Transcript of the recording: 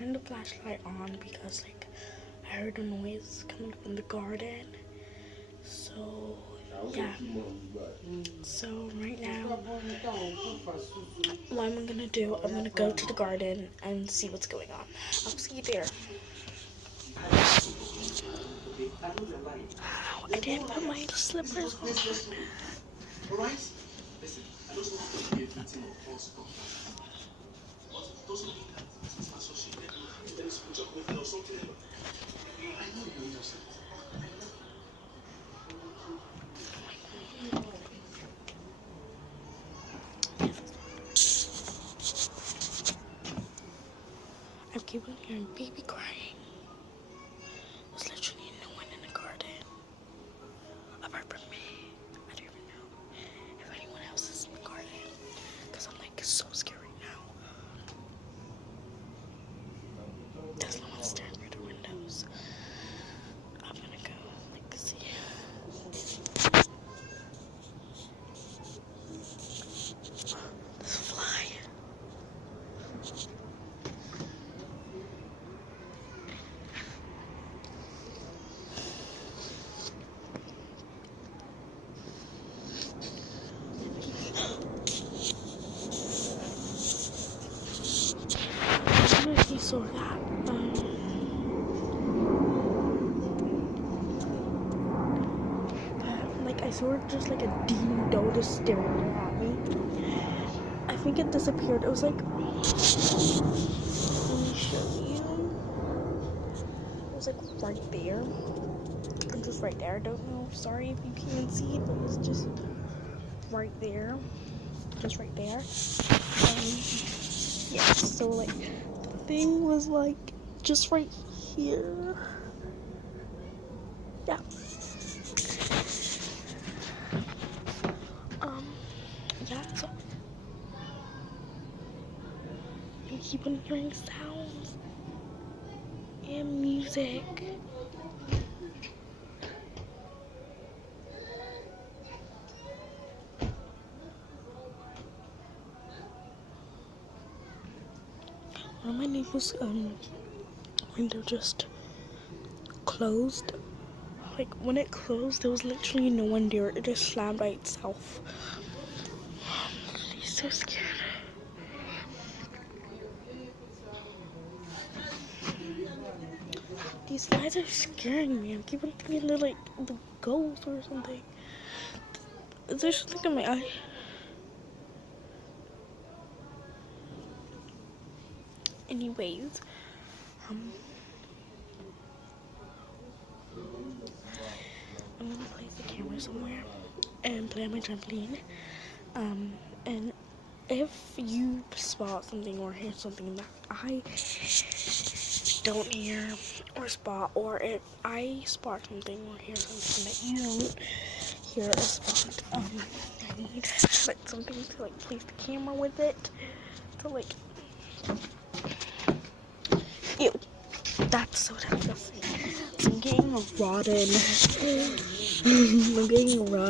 turned the flashlight on because like I heard a noise coming from the garden. So yeah. So right now, what I'm gonna do, I'm gonna go to the garden and see what's going on. I'll see you there. I didn't put my slippers on. Alright? Listen, I just want to be a victim of false propaganda. But it doesn't mean that it is associated with any spiritual movement or something else. I know you're innocent. I keep on hearing baby crying. There's literally no one in the garden apart from me. I don't even know if anyone else is in the garden because I'm like so scared right now. There's no one staring through the windows. I'm gonna go like see. This fly. I don't know if you saw that. Like I saw just like a demon doll just staring at me. I think it disappeared. It was like, let me show you. It was like right there. I'm just right there. I don't know. Sorry if you can't see it, but it's just right there. Just right there. Yeah. So like the thing was like just right here. Yeah. Yeah, so you keep on hearing sounds and music. One of my neighbors' window just closed. Like when it closed, there was literally no one there. It just slammed by itself. I'm literally so scared. These guys are scaring me. I keep on thinking they're like the ghost or something. Is there something in my eye? Anyways, I'm gonna place the camera somewhere and play on my trampoline. And if you spot something or hear something that I don't hear or spot, or if I spot something or hear something that you don't hear or spot, I need like something to like place the camera with it to like. Ew, that's so disgusting. I'm getting a rotten. I'm getting a rotten.